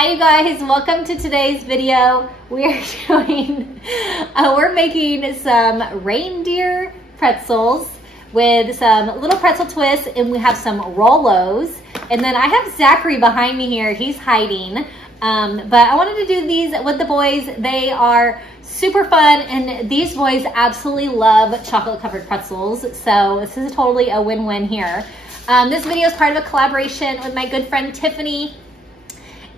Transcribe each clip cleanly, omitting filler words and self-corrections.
Hi you guys, welcome to today's video. We're making some reindeer pretzels with some little pretzel twists, and we have some Rolos. And then I have Zachary behind me here, he's hiding. But I wanted to do these with the boys. They are super fun, and these boys absolutely love chocolate covered pretzels. So this is totally a win-win here. This video is part of a collaboration with my good friend Tiffany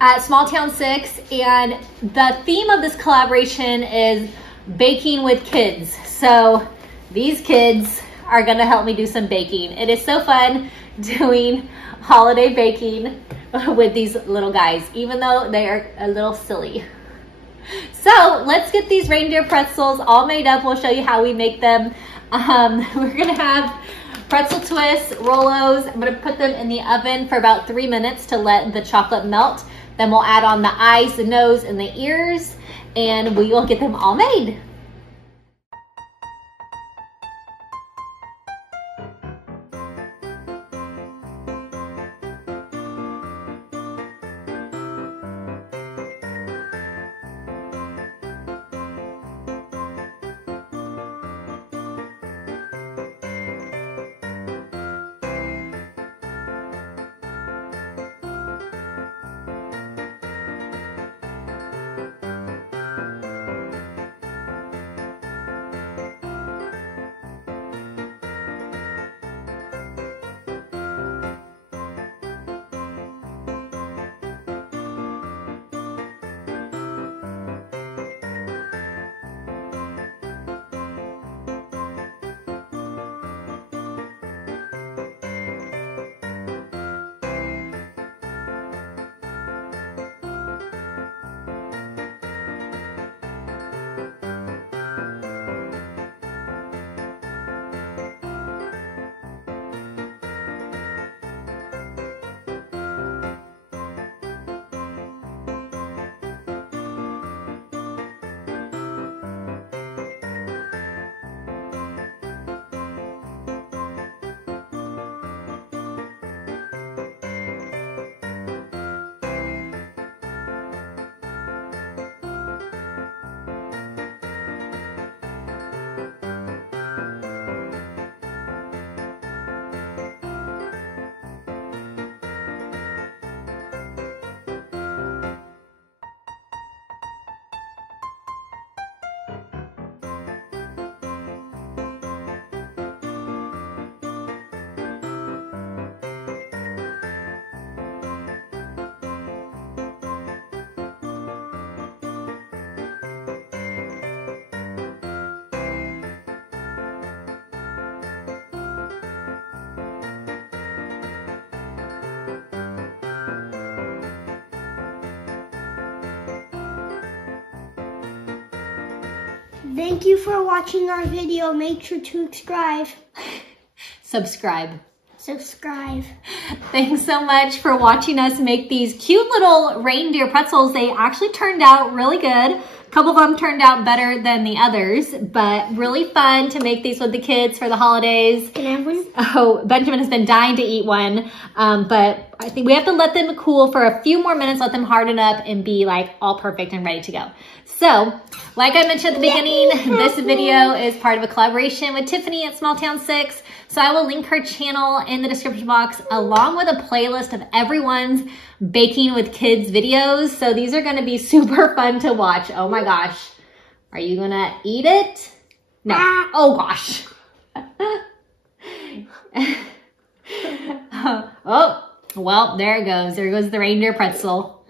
at Small Town 6, and the theme of this collaboration is baking with kids. So these kids are gonna help me do some baking. It is so fun doing holiday baking with these little guys, even though they are a little silly. So let's get these reindeer pretzels all made up. We'll show you how we make them. We're gonna have pretzel twists, Rolos. I'm gonna put them in the oven for about 3 minutes to let the chocolate melt. Then we'll add on the eyes, the nose, and the ears, and we will get them all made. Thank you for watching our video. Make sure to Subscribe. Subscribe. Thanks so much for watching us make these cute little reindeer pretzels. They actually turned out really good. A couple of them turned out better than the others, but really fun to make these with the kids for the holidays. Can I have one? Oh, Benjamin has been dying to eat one, but I think we have to let them cool for a few more minutes, let them harden up and be like all perfect and ready to go. So, like I mentioned at the beginning, this video is part of a collaboration with Tiffany at Small Town 6. So I will link her channel in the description box along with a playlist of everyone's baking with kids videos. So these are gonna be super fun to watch. Oh my gosh. Are you gonna eat it? No. Oh gosh. Oh, well, there it goes. There goes the reindeer pretzel.